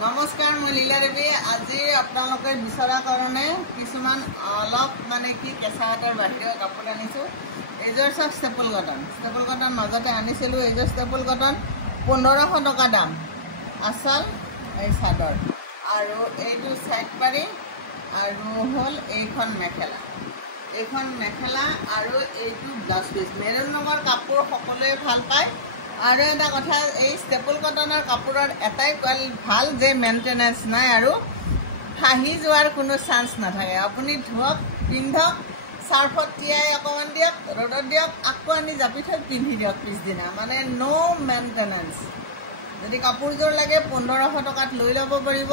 নমস্কাৰ, মই লীলা দেৱী। আজি আপোনালোকে বিচৰা কাৰণে কিছুমান অলপ কি কেঁচা হাতৰ বাহিৰৰ কাপোৰ আনিছোঁ। এইযোৰ চব ষ্টেপল কটন মাজতে আনিছিলোঁ। এইযোৰ ষ্টেপল কটন 1500 টকা দাম। আচল এই চাদৰ আৰু এইটো চাইড পাৰি আৰু হ'ল এইখন মেখেলা আৰু এইটো ব্লাউজ পিচ। মেৰুন ৰঙৰ কাপোৰ সকলোৱে ভাল পায়। আৰু এটা কথা, এই ষ্টেপল কটনৰ কাপোৰৰ এটাই ভাল যে মেইনটেনেন্স নাই আৰু ফাহি যোৱাৰ কোনো চান্স নাথাকে। আপুনি ধুৱক, পিন্ধক, চাৰ্ফত তিয়াই অকণমান দিয়ক, ৰ'দত দিয়ক, আকৌ আনি জাপি থৈ পিন্ধি দিয়ক পিছদিনা। ন' মেইনটেনেন্স। যদি কাপোৰযোৰ লাগে 1500 টকাত লৈ ল'ব পাৰিব।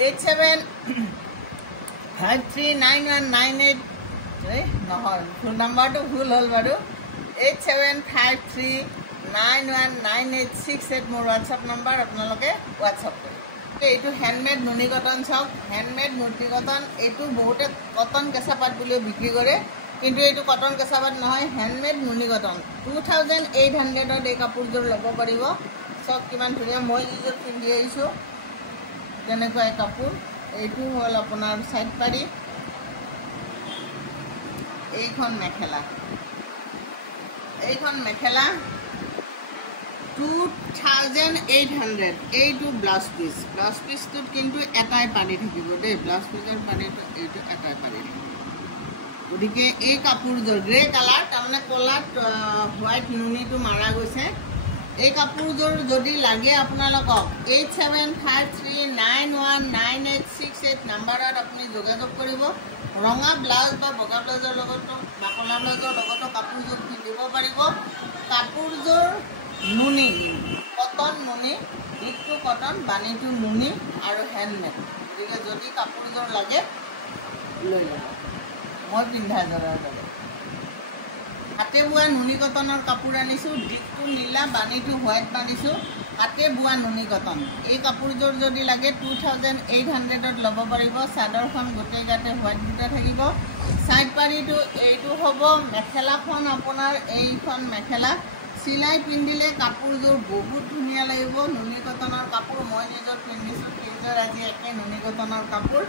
87539198 নহয়, ফোন নাম্বাৰটো ভুল হ'ল বাৰু। 8753919868 মোৰ হোৱাটছআপ নাম্বাৰ। আপোনালোকে হোৱাটছআপ কৰিব। এইটো হেণ্ডমেড নুনি কটন চাওক, হেণ্ডমেড নুনি কটন। এইটো বহুতে কটন কেঁচা পাত বুলিও বিক্ৰী কৰে, কিন্তু এইটো কটন কেঁচা পাত নহয়, হেণ্ডমেড নুনি কটন। 2800ত এই কাপোৰযোৰ ল'ব পাৰিব। চাওক কিমান ধুনীয়া। মই যিযোৰ পিন্ধি আহিছোঁ তেনেকুৱা এই কাপোৰ। এইটো হ'ল আপোনাৰ চাইড পাৰি, এইখন মেখেলা 2800। এইটো ব্লাউজ পিচটোত কিন্তু এটাই পাৰি থাকিব দেই। ব্লাউজ পিচৰ পাৰিটো এইটো এটাই পাৰি থাকিব। গতিকে এই কাপোৰযোৰ গ্ৰে কালাৰ, তাৰমানে ক'লাত হোৱাইট নুনিটো মাৰা গৈছে। এই কাপোৰযোৰ যদি লাগে আপোনালোকক 8753919868 নাম্বাৰত আপুনি যোগাযোগ কৰিব। ৰঙা ব্লাউজ বা বগা ব্লাউজৰ লগতো বা ক'লা ব্লাউজৰ লগতো কাপোৰযোৰ পিন্ধিব পাৰিব। কাপোৰযোৰ নুনি, কটন নুনি, দিকটো কটন, বাণীটো নুনি আৰু হেণ্ডমেড। গতিকে যদি কাপোৰযোৰ লাগে লৈ ল'ব। মই পিন্ধা যোৰৰ দৰে হাতে বোৱা নুনি কটনৰ কাপোৰ আনিছোঁ। দিকটো নীলা, বাণীটো হোৱাইট বান্ধিছোঁ। হাতে বোৱা নুনি কটন। এই কাপোৰযোৰ যদি লাগে 2800ত ল'ব পাৰিব। চাদৰখন গোটেই গাতে হোৱাইট বুটা থাকিব। চাইড পাৰিটো এইটো হ'ব। মেখেলাখন আপোনাৰ এইখন মেখেলা চিলাই পিন্ধিলে কাপোৰযোৰ বহুত ধুনীয়া লাগিব। নুনি কটনৰ কাপোৰ। মই নিজৰ পিন্ধিছোঁ, তিনিযোৰ আজি একে নুনি কটনৰ কাপোৰ।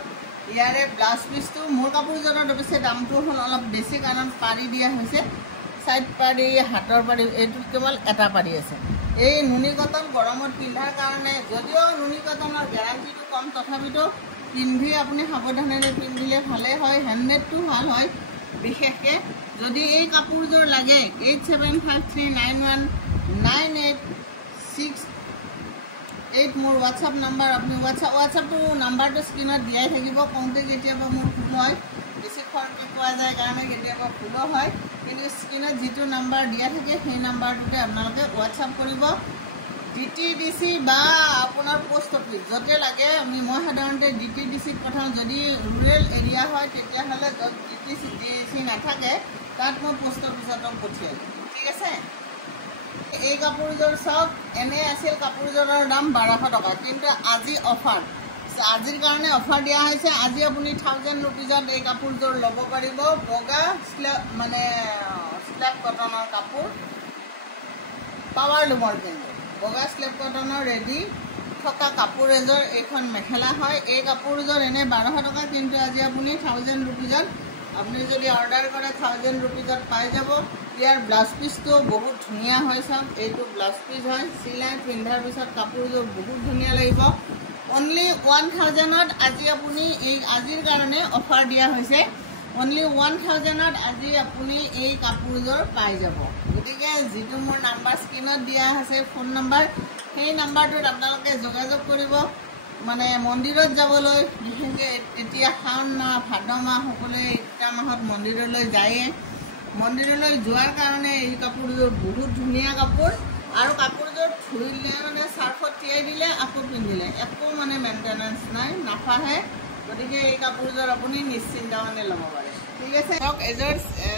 ইয়াৰে ব্লাউজ পিচটো মোৰ কাপোৰযোৰত অৱশ্যে দামটো হ'ল অলপ বেছি, কাৰণ পাৰি দিয়া হৈছে। চাইড পাৰি, হাতৰ পাৰি, এইটো কেৱল এটা পাৰি আছে। এই নুনি কটন গৰমত পিন্ধাৰ কাৰণে, যদিও নুনি কটনৰ গেৰাণ্টিটো কম, তথাপিতো পিন্ধি আপুনি সাৱধানেৰে পিন্ধিলে ভালেই হয়। হেণ্ডমেডটো ভাল হয়। বিশেষকৈ যদি এই কাপোৰযোৰ লাগে 8753919868 মোৰ হোৱাটছআপ নাম্বাৰ। আপুনি হোৱাটছআপটো নাম্বাৰটো স্ক্ৰীণত দিয়াই থাকিব। কওঁতে কেতিয়াবা মোৰ ভুল হয়, বেছি খৰকৈ পোৱা যায় কাৰণে কেতিয়াবা ভুলো হয়, কিন্তু স্ক্ৰীণত যিটো নাম্বাৰ দিয়া থাকে সেই নাম্বাৰটোতে আপোনালোকে হোৱাটছআপ কৰিব। DTDC বা আপোনাৰ পোষ্ট অফিচ য'তে লাগে। মই সাধাৰণতে DTDCত পঠাওঁ। যদি ৰুৰেল এৰিয়া হয় তেতিয়াহ'লে য'ত DTDC নাথাকে তাত মই পোষ্ট অফিচতো পঠিয়াই দিওঁ। ঠিক আছে। এই কাপোৰযোৰ চাওক, এনে আছিল কাপোৰযোৰৰ দাম 1200 টকা, কিন্তু আজি অফাৰ, আজিৰ কাৰণে অফাৰ দিয়া হৈছে। আজি আপুনি 1000 ৰুপিজত এই কাপোৰযোৰ ল'ব পাৰিব। বগা স্লেব কটনৰ কাপোৰ, পাৱাৰ লুমৰ কিন্তু বগা স্লেব কটনৰ ৰেডি থকা কাপোৰ এযোৰ। এইখন মেখেলা হয়। এই কাপোৰযোৰ এনে 1200 টকা, কিন্তু আজি আপুনি 1000 ৰুপিজত, আপুনি যদি অৰ্ডাৰ কৰে 1000 ৰুপিজত পাই যাব। ইয়াৰ ব্লাউজ পিচটো বহুত ধুনীয়া হয়। চাওক, এইটো ব্লাউজ পিচ হয়। চিলাই পিন্ধাৰ পিছত কাপোৰযোৰ বহুত ধুনীয়া লাগিব। অনলি 1000ত আজি আপুনি আজিৰ কাৰণে অফাৰ দিয়া হৈছে। অনলি 1000ত আজি আপুনি এই কাপোৰযোৰ পাই যাব। গতিকে যিটো মোৰ নাম্বাৰ স্ক্ৰীণত দিয়া আছে, ফোন নাম্বাৰ, সেই নাম্বাৰটোত আপোনালোকে যোগাযোগ কৰিব। মন্দিৰত যাবলৈ, বিশেষকৈ এতিয়া শাওণ মাহ, ভাদ মাহ, সকলোৱে এটা মাহত মন্দিৰলৈ যায়ে। মন্দিৰলৈ যোৱাৰ কাৰণে এই কাপোৰযোৰ বহুত ধুনীয়া কাপোৰ। আৰু কাপোৰযোৰ ধুইলে চাৰ্ফত তিয়াই দিলে আকৌ পিন্ধিলে একো মেইনটেনেন্স নাই, নাফাহে। গতিকে এই কাপোৰযোৰ আপুনি নিশ্চিন্ত ল'ব পাৰে। ঠিক আছে। চাওক, এযোৰ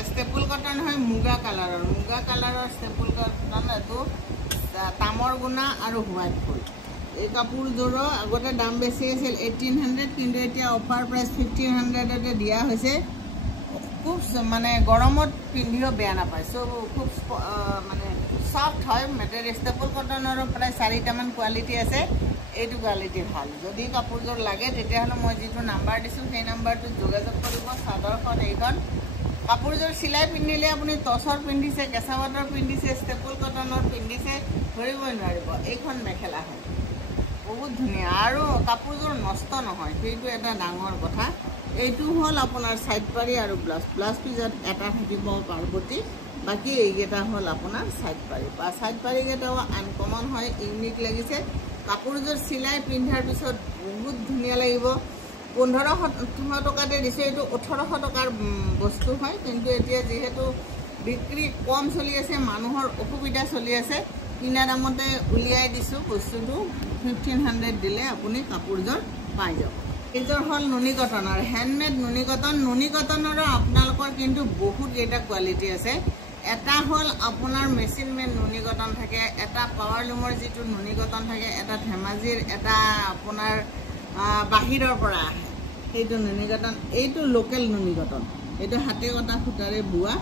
ষ্টেপল কটন হয়, মুগা কালাৰৰ ষ্টেপল কটন। এইটো তামৰ গুণা আৰু হোৱাইট ফুল। এই কাপোৰযোৰৰ আগতে দাম বেছি আছিল 1800, কিন্তু এতিয়া অফাৰ প্ৰাইচ 1500তে দিয়া হৈছে। খুব গৰমত পিন্ধিও বেয়া নাপায়। খুব ছফ্ট হয় মেটেৰিয়েল। ষ্টেপল কটনৰো প্ৰায় 4টামান কোৱালিটি আছে। এইটো কোৱালিটি ভাল যদি কাপোৰযোৰ লাগে তেতিয়াহ'লে মই যিটো নাম্বাৰ দিছোঁ সেই নাম্বাৰটোত যোগাযোগ কৰিব চাদৰখন এইখন কাপোৰযোৰ চিলাই পিন্ধিলে আপুনি টচৰ পিন্ধিছে কেঁচা পাটৰ পিন্ধিছে ষ্টেপুল কটনৰ পিন্ধিছে ধৰিবই নোৱাৰিব এইখন মেখেলা হয় বহুত ধুনীয়া আৰু কাপোৰযোৰ নষ্ট নহয় সেইটো এটা ডাঙৰ কথা এইটো হ'ল আপোনাৰ সাইড পাৰি আৰু ব্লাউজ পিছত এটা থাকিব পাৰ্বতী বাকি এইকেইটা হ'ল আপোনাৰ সাইড পাৰি বা সাইড পাৰিকেইটাও আনকমন হয় ইউনিক লাগিছে কাপোৰযোৰ চিলাই পিন্ধাৰ পিছত বহুত ধুনীয়া লাগিব 1500 টকাতে দিছে এইটো 1800 টকাৰ বস্তু হয় কিন্তু এতিয়া যেহেতু বিক্ৰী কম চলি আছে মানুহৰ অসুবিধা চলি আছে কিনা দামতে উলিয়াই দিছো বস্তুটো 1500 দিলে আপুনি কাপোৰযোৰ পাই যাব এইযোৰ হ'ল নুনি কটনৰ হ্যান্ডমেড নুনি কটনৰ আপোনালোকৰ কিন্তু বহুত এটা কোৱালিটি আছে এটা হ'ল আপোনাৰ মেচিন মেড নুনি কটন থাকে এটা পাৱাৰ লুমৰ যিটো নুনি কটন থাকে এটা ধেমাজিৰ এটা আপোনাৰ বাহিৰৰ পৰা সেইটো নুনি কটন এইটো লোকেল নুনি কটন এইটো হাতে কটা সূতাৰে বোৱা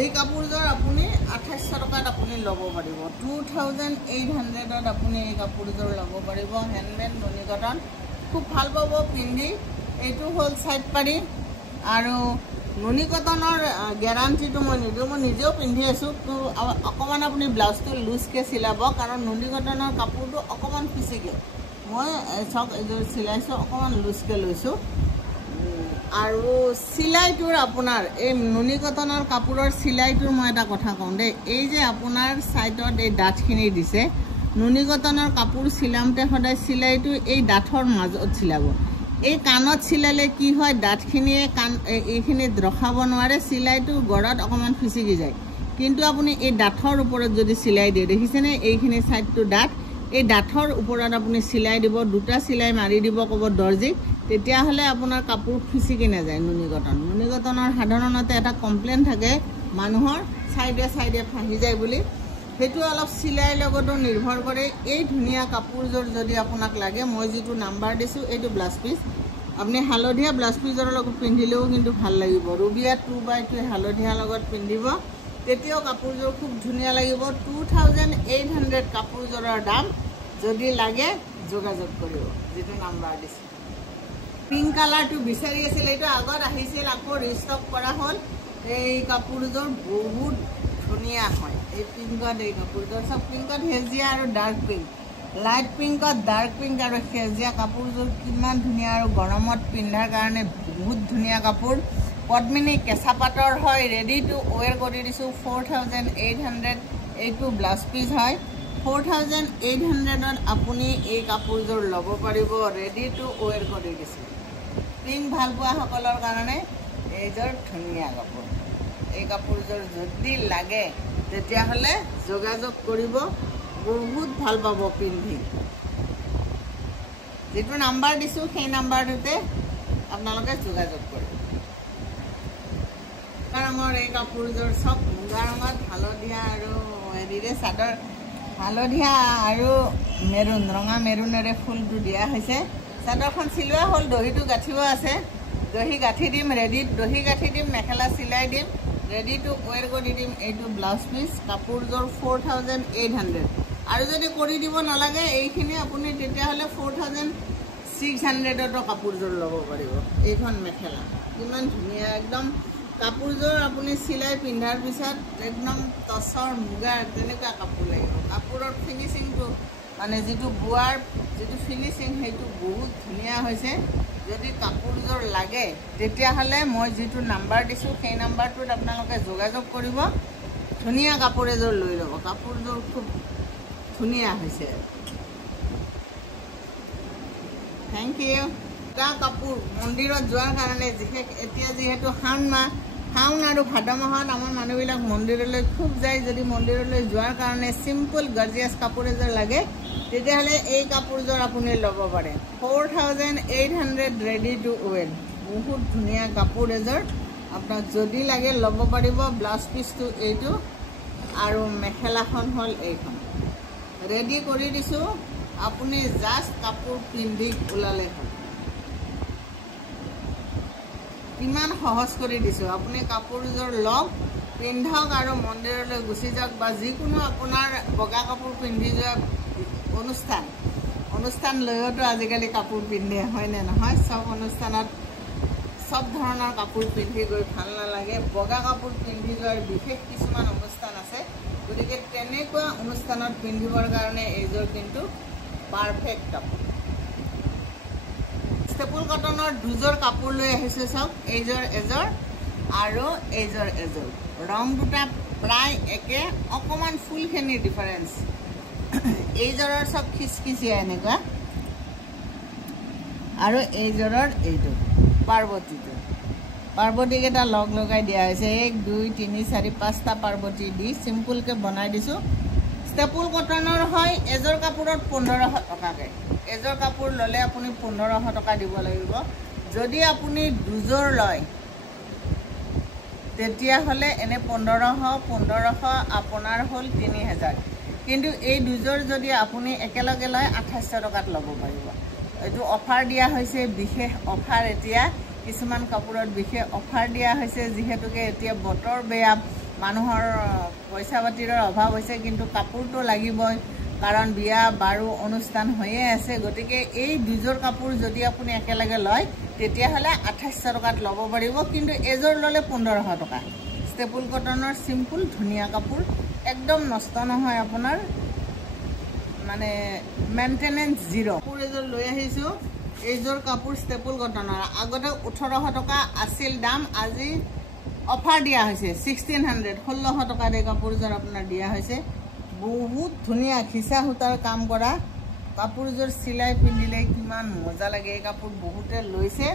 এই কাপোৰযোৰ আপুনি 2800 টকাত আপুনি ল'ব পাৰিব 2800ত আপুনি এই কাপোৰযোৰ ল'ব পাৰিব হ্যান্ডমেড নুনি কটন খুব ভাল পাব পিন্ধি এইটো হ'ল সাইড পাৰি আৰু নুনি কটনৰ গ্যাৰান্টিটো মই নিদিওঁ মই নিজেও পিন্ধি আছো অকমান আপুনি ব্লাউজটো লুজকে চিলাব কাৰণ নুনি কটনৰ কাপোৰটো অকমান পিছিকে মই চক এযোৰ চিলাইছো অকমান লুজকে লৈছো আৰু চিলাইটোৰ আপোনাৰ এই নুনি কটনৰ কাপোৰৰ চিলাইটোৰ মই এটা কথা কওঁ দে এই যে আপোনাৰ সাইডত এই ডাঠখিনি দিছে নুনি কটনৰ কাপোৰ চিলামতে সদায় চিলাইটো এই ডাঠৰ মাজত চিলাব এই কানত চিলালে কি হয় ডাঠখিনিয়ে কান এইখিনি ৰখাব নোৱাৰে চিলাইটো গড়ত অকমান ফিছিকি যায় কিন্তু আপুনি এই ডাঠৰ ওপৰত যদি চিলাই দিয়ে দেখিছেনে এইখিনি সাইডটো ডাঠ এই ডাঠৰ ওপৰত আপুনি চিলাই দিব দুটা চিলাই মাৰি দিব ক'ব দৰ্জিক তেতিয়াহ'লে আপোনাৰ কাপোৰ ফিছিকি নাযায় নুনি কটনৰ সাধাৰণতে এটা কমপ্লেইন থাকে মানুহৰ সাইডে ফাহি যায় বুলি সেইটো অলপ চিলাইৰ লগতো নিৰ্ভৰ কৰে এই ধুনীয়া কাপোৰযোৰ যদি আপোনাক লাগে মই যিটো নাম্বাৰ দিছো এইটো ব্লাউজ পিস আপুনি হালধীয়া ব্লাউজ পিসৰ লগত পিন্ধিলেও কিন্তু ভাল লাগিব ৰুবিয়া 2x2 হালধীয়া লগত পিন্ধিব তেতিয়াও কাপোৰযোৰ খুব ধুনীয়া লাগিব 2800 কাপোৰযোৰৰ দাম যদি লাগে যোগাযোগ কৰিব যিটো নাম্বাৰ দিছো পিংক কালাৰটো বিচাৰি আছিল এইটো আগত আহিছিল আকৌ ৰিষ্টক কৰা হ'ল এই কাপোৰযোৰ বহুত ধুনীয়া হয় এই পিংকত এই কাপোৰযোৰ সব পিংকত হেজিয়া আৰু ডাৰ্ক পিংক লাইট পিংকত ডাৰ্ক পিংক আৰু হেজিয়া কাপোৰযোৰ কিমান ধুনীয়া আৰু গৰমত পিন্ধাৰ কাৰণে বহুত ধুনীয়া কাপোৰ পদ্মিনী কেঁচা পাটৰ হয় ৰেডি টু ওৱেৰ কৰি দিছো 4800 এইটো ব্লাউজ পিস হয় 4800ত আপুনি এই কাপোৰযোৰ ল'ব পাৰিব ৰেডি টু ওৱেৰ কৰি দিছো পিংক ভাল পোৱা সকলৰ কাৰণে এইযোৰ ধুনীয়া কাপোৰ এই কাপোৰযোৰ যদি লাগে তেতিয়াহ'লে যোগাযোগ কৰিব বহুত ভাল পাব পিন্ধি যেটো নাম্বাৰ দিছো সেই নাম্বাৰটোতে আপোনালোকে যোগাযোগ কৰিব কাৰণৰ এই কাপোৰযোৰ সব মুগা ৰঙত হালধীয়া আৰু এদিৰে চাদৰ হালধীয়া আৰু মেৰুন ৰঙা মেৰুনেৰে ফুলটো দিয়া হৈছে চাদৰখন চিলোৱা হ'ল দহিটো গাঠিব আছে দহি গাঠি দিম ৰেডিত দহি গাঠি দিম মেখেলা চিলাই দিম ৰেডি টু ওৱেৰ কৰি দিম এইটো ব্লাউজ পিস কাপোৰযোৰ 4800 আৰু যদি কৰি দিব নালাগে এইখিনি আপুনি তেতিয়াহ'লে 4600ত কাপোৰযোৰ ল'ব পাৰিব এইখন মেখেলা কিমান ধুনীয়া একদম কাপোৰযোৰ আপুনি চিলাই পিন্ধাৰ পিছত একদম টচৰ মুগাৰ তেনেকুৱা কাপোৰ লাগিব কাপোৰৰ ফিনিচিংটো মানে যেটো বুৱাৰ যেটো ফিনিচিং হেতু বহুত ধুনীয়া হৈছে যদি কাপোৰযোৰ লাগে তেতিয়াহ'লে মই যেটো নাম্বাৰ দিছো সেই নাম্বাৰটোত আপোনালোকে যোগাযোগ কৰিব ধুনীয়া কাপোৰ এযোৰ লৈ ল'ব কাপোৰযোৰ খুব ধুনীয়া হৈছে থ্যাংক ইউ তা কাপোৰ মন্দিৰত যোৱাৰ কাৰণে এতিয়া যেহেতু শাওন আৰু ভাদ মাহত আমাৰ মানুহবিলাক মন্দিৰলৈ খুব যায় যদি মন্দিৰলৈ যোৱাৰ কাৰণে সিম্পল গৰ্জিয়াছ কাপোৰ এযোৰ লাগে তেতিয়াহ'লে এই কাপোৰযোৰ আপুনি ল'ব পাৰে 4800 ৰেডি টু ওৱেৰ বহুত ধুনীয়া কাপোৰ এযোৰ আপোনাক যদি লাগে ল'ব পাৰিব ব্লাউজ পিসটো এইটো আৰু মেখেলাখন হ'ল এইখন ৰেডি কৰি দিছো আপুনি জাস্ট কাপোৰ পিন্ধি ওলালে হ'ল কিমান সহজ কৰি দিছো আপুনি কাপোৰযোৰ লওক পিন্ধক আৰু মন্দিৰলৈ গুচি যাওক বা যিকোনো আপোনাৰ বগা কাপোৰ পিন্ধি যোৱা অনুষ্ঠান অনুষ্ঠান লৈতো আজিকালি কাপোৰ পিন্ধে হয়নে নহয় সব অনুষ্ঠানত সব ধৰণৰ কাপোৰ পিন্ধি গৈ ভাল নালাগে বগা কাপোৰ পিন্ধি যোৱাৰ বিশেষ কিছুমান অনুষ্ঠান আছে গতিকে তেনেকুৱা অনুষ্ঠানত পিন্ধিবৰ কাৰণে এইযোৰ কিন্তু পাৰফেক্ট কাপোৰ ষ্টেপল কটনৰ দুযোৰ কাপোৰ লৈ আহিছোঁ চাওক এইযোৰ এযোৰ আৰু এইযোৰ এযোৰ ৰং দুটা প্ৰায় একে অকমান ফুলখিনি ডিফাৰেন্স এইযোৰৰ সব খিচখিচিয়া এনেকুৱা আৰু এইযোৰৰ এইটো পাৰ্বতীক এটা লগ লগাই দিয়া হৈছে 1 2 3 4 5টা পাৰ্বতী দি সিম্পলকে বনাই দিছো ষ্টেপল কটনৰ হয় এযোৰ কাপোৰত 1500 টকাকে এযোৰ কাপোৰ ললে আপুনি 1500 টকা দিব লাগিব যদি আপুনি দুযোৰ লয় তেতিয়া হলে এনে 1500 আপোনাৰ হল 3000 কিন্তু এই দুযোৰ যদি আপুনি একেলগে লয় 2800 টকাত ল'ব পাৰিব এইটো অফাৰ দিয়া হৈছে বিশেষ অফাৰ এতিয়া কিছুমান কাপোৰত বিশেষ অফাৰ দিয়া হৈছে যেহেতুকে এতিয়া বতৰ বেয়া মানুহৰ পইচা পাতিৰ অভাৱ হৈছে কিন্তু কাপোৰটো লাগিবই কাৰণ বিয়া বাৰু অনুষ্ঠান হৈয়ে আছে গতিকে এই দুযোৰ কাপোৰ যদি আপুনি একেলগে লয় তেতিয়া হলে 2800 টকাত ল'ব পাৰিব কিন্তু এযোৰ ললে 1500 টকা ষ্টেপল কটনৰ সিম্পল ধুনিয়া কাপোৰ একদম নষ্ট নহয় আপোনাৰ মানে মেইনটেনেন্স জিৰো কাপোৰ এযোৰ লৈ আহিছো এইযোৰ কাপোৰ ষ্টেপল কটনৰ আগতে 1800 টকা আছিল দাম আজি অফাৰ দিয়া হৈছে 1600 1600 টকা এই কাপোৰযোৰ আপোনাৰ দিয়া হৈছে বহুত ধুনিয়া খিচা হুতাৰ কাম কৰা কাপোৰযোৰ সিলাই পিন্ধিলে কিমান মজা লাগে এই কাপোৰ বহুতে লৈছে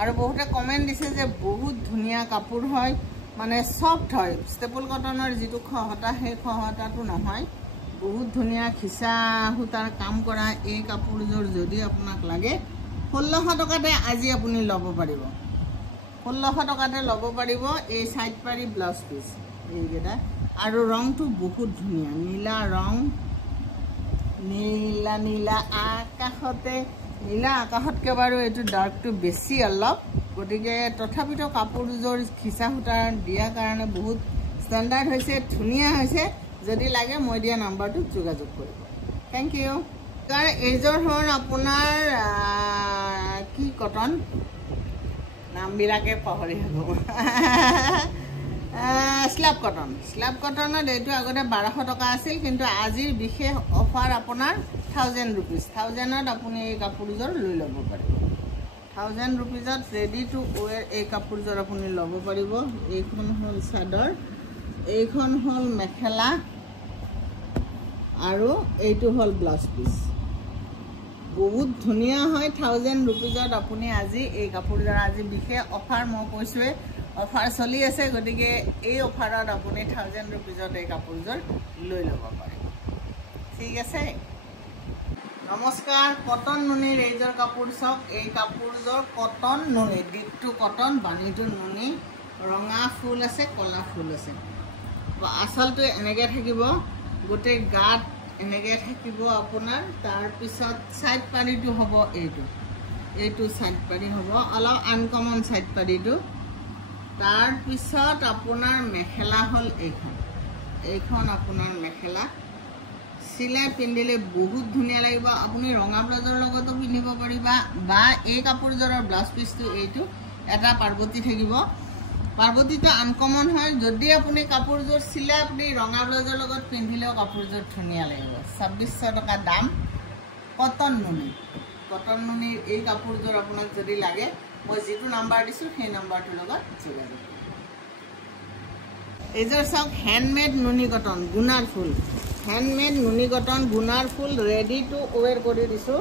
আৰু বহুতে কমেন্ট দিছে যে বহুত ধুনিয়া কাপোৰ হয় মানে সফট হয় ষ্টেপল কটনৰ যেটো খহটা হে খহটাটো নহয় বহুত ধুনিয়া খিচা হুতাৰ কাম কৰা এই কাপোৰযোৰ যদি আপোনাক লাগে 1600 টকাতে আজি আপুনি ল'ব পাৰিব 1600 টকাতে ল'ব পাৰিব এই সাইড পাৰি ব্লাউজ পিস এইগেটা আৰু ৰংটো বহুত ধুনিয়া নীলা ৰং নীলা আকাশতে নীলা আকাশতকে বাৰু এটো ডাৰ্কটো বেছি অলপ গতিকে তথাপিতো কাপোৰযোৰ খিচা হুতা দিয়া কাৰণে বহুত ষ্টেণ্ডাৰ্ড হৈছে ধুনিয়া হৈছে যদি লাগে মই দিয়া নাম্বাৰটো যোগাযোগ কৰিব থ্যাংক ইউ কাৰ এইযোৰ হল আপোনাৰ কি কটন নাম বিলাকে পাহৰি গ'ল স্ল্যাব কটনত এইটো আগতে 1200 টকা আছিল কিন্তু আজিৰ বিশেষ অফাৰ আপোনাৰ 1000 rupees 1000ত আপুনি এই কাপোৰযোৰ লৈ ল'ব পাৰিব 1000 rupeesত ৰেডি টু ওয়্যাৰ এই কাপোৰযোৰ আপুনি ল'ব পাৰিব এইখন হল চাদৰ এইখন হল মেখেলা আৰু এইটো হল ব্লাউজ পিস বহুত ধুনিয়া হয় 1000 rupeesত আপুনি আজি এই কাপোৰযোৰ আজি বিশেষ অফাৰ মই কৈছোৱে অফাৰ চলি আছে গতিকে এই অফাৰত আপুনি 1000 rupeesত এই কাপোৰযোৰ লৈ ল'ব পাৰিব ঠিক আছে নমস্কাৰ কটন নুনিৰ এইযোৰ কাপোৰ চাওক এই কাপোৰযোৰ কটন নুনি ডিপটো কটন বানিটো নুনি ৰঙা ফুল আছে কলা ফুল আছে আচলতে এনেকৈ থাকিব গোটে গাত এনেকৈ থাকিব আপোনাৰ তাৰ পিছত সাইড পাৰিটো হ'ব এইটো সাইড পাৰি হ'ব অলপ আনকমন সাইড পাৰিটো তাৰ পিছত আপোনাৰ মেখেলা হল এইখন আপোনাৰ মেখেলা সিলাই পিন্ধিলে বহুত ধুনিয়া লাগিব আপুনি ৰঙা ব্লাউজৰ লগতো পিন্ধিব পাৰিবা বা এই কাপোৰযোৰৰ ব্লাউজ পিসটো এইটো এটা পাৰ্বতী থাকিব পাৰ্বতীটো আনকমন হয় যদি আপুনি কাপোৰযোৰ সিলাই আপুনি ৰঙা ব্লাউজৰ লগত পিন্ধিলেও কাপোৰযোৰ ধুনিয়া লাগিব 2600 টকা দাম কটন নুনিৰ এই কাপোৰযোৰ আপোনাক যদি লাগে মই যেটো নাম্বাৰ দিছো সেই নাম্বাৰটোৰ লগত যোগাযোগ এইযোৰ চাওক হ্যান্ডমেড নুনি কটন গুনাৰ ফুল হ্যান্ডমেড নুনি কটন গুনাৰ ফুল ৰেডি টু ওয়্যাৰ কৰি দিছো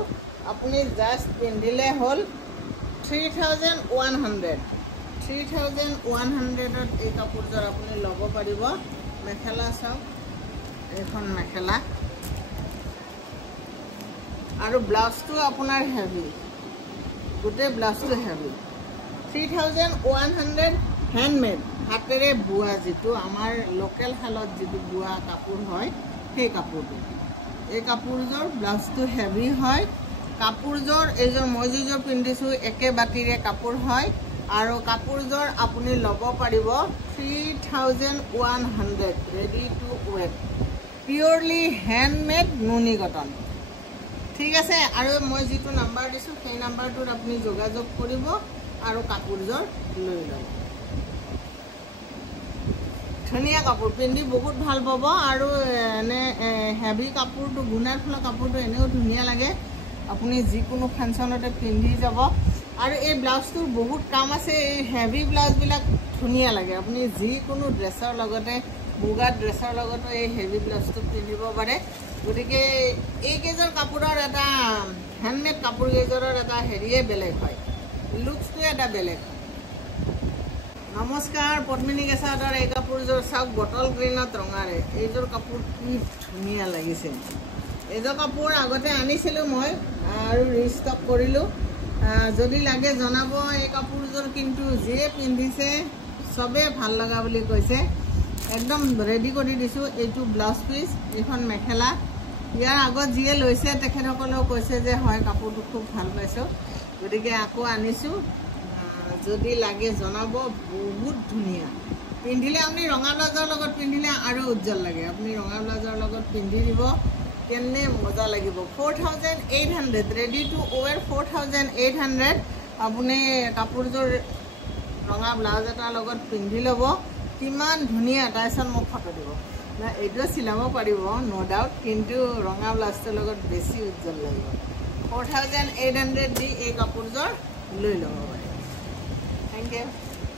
আপুনি জাস্ট পিন্ধিলে হল 3100 3100ত এই কাপোৰযোৰ আপুনি ল'ব পাৰিব মেখেলা চাওক এখন মেখেলা আৰু ব্লাউজটো আপোনাৰ হেভি গোটে ব্লাউজটো হেভি 3100 হ্যান্ডমেড হাতেৰে বুৱা যেটো আমাৰ লোকেল হালত যেটো বুৱা কাপোৰ হয় সেই কাপোৰটো এই কাপোৰযোৰ ব্লাউজটো হেভি হয় কাপোৰযোৰ এইযোৰ মই যিযোৰ পিন্ধিছো একে বাতিৰে কাপোৰ হয় আৰু কাপোৰযোৰ আপুনি ল'ব পাৰিব 3100 ৰেডি টু ওয়্যাৰ পিওৰলি হ্যান্ডমেড নুনি কটন ঠিক আছে আৰু মই যেটো নাম্বাৰ দিছো সেই নাম্বাৰটোত আপুনি যোগাযোগ কৰিব আৰু কাপোৰজোৰ লৈ ল'ব ধুনিয়া কাপোৰ পিন্ধি বহুত ভাল পাব আৰু এনে হেভি কাপোৰটো গুণাৰ ফল কাপোৰটো এনেও ধুনিয়া লাগে আপুনি যিকোনো ফাংচনতে পিন্ধি যাব আৰু এই ব্লাউজটোৰ বহুত কাম আছে এই হেভি ব্লাউজ বিলাক ধুনিয়া লাগে আপুনি যিকোনো ড্ৰেছৰ লগতে মুগা ড্ৰেছৰ লগতে এই হেভি ব্লাউজটো পিন্ধিব পাৰে গতিকে এই কেজৰ কাপোৰৰ এটা হ্যান্ডমেড কাপোৰ কেজৰৰ এটা হেৰিয়ে বেলেগ হয় লুকসটো এটা বেলেগ নমস্কাৰ পদ্মিনী কেছাৰৰ এই কাপোৰজোৰ চাওক বটল গ্ৰীণত ৰঙাৰে এইজোৰ কাপোৰ কি ধুনিয়া লাগিছে এইজোৰ কাপোৰ আগতে আনিছিলোঁ মই আৰু ৰিষ্টক কৰিলোঁ যদি লাগে জনাব এই কাপোৰজোৰ কিন্তু যিয়ে পিন্ধিছে সবে ভাল লগা বুলি কৈছে একদম ৰেডি কৰি দিছোঁ এইটো ব্লাউজ পিচ এইখন মেখেলা ইয়াৰ আগত যিয়ে লৈছে তেখেতসকলেও কৈছে যে হয় কাপোৰটো খুব ভাল পাইছোঁ গতিকে আকৌ আনিছোঁ যদি লাগে জনাব বহুত ধুনিয়া পিন্ধিলে আপুনি ৰঙা ব্লাউজৰ লগত পিন্ধিলে আৰু উজ্জ্বল লাগে আপুনি ৰঙা ব্লাউজৰ লগত পিন্ধি দিব কেনে মজা লাগিব 4800 ৰেডি টু ওৱেৰ 4800 আপুনি কাপোৰজোৰ ৰঙা ব্লাউজ এটাৰ লগত পিন্ধি ল'ব কিমান ধুনিয়া তাৰপিছত মোক ফটো দিব না এইটো চিলাব পাৰিব নো ডাউট কিন্তু ৰঙা ব্লাউজটোৰ লগত বেছি উজ্জ্বল লাগিব 4800 দি এই কাপোৰজোৰ লৈ ল'ব পাৰে Thank you.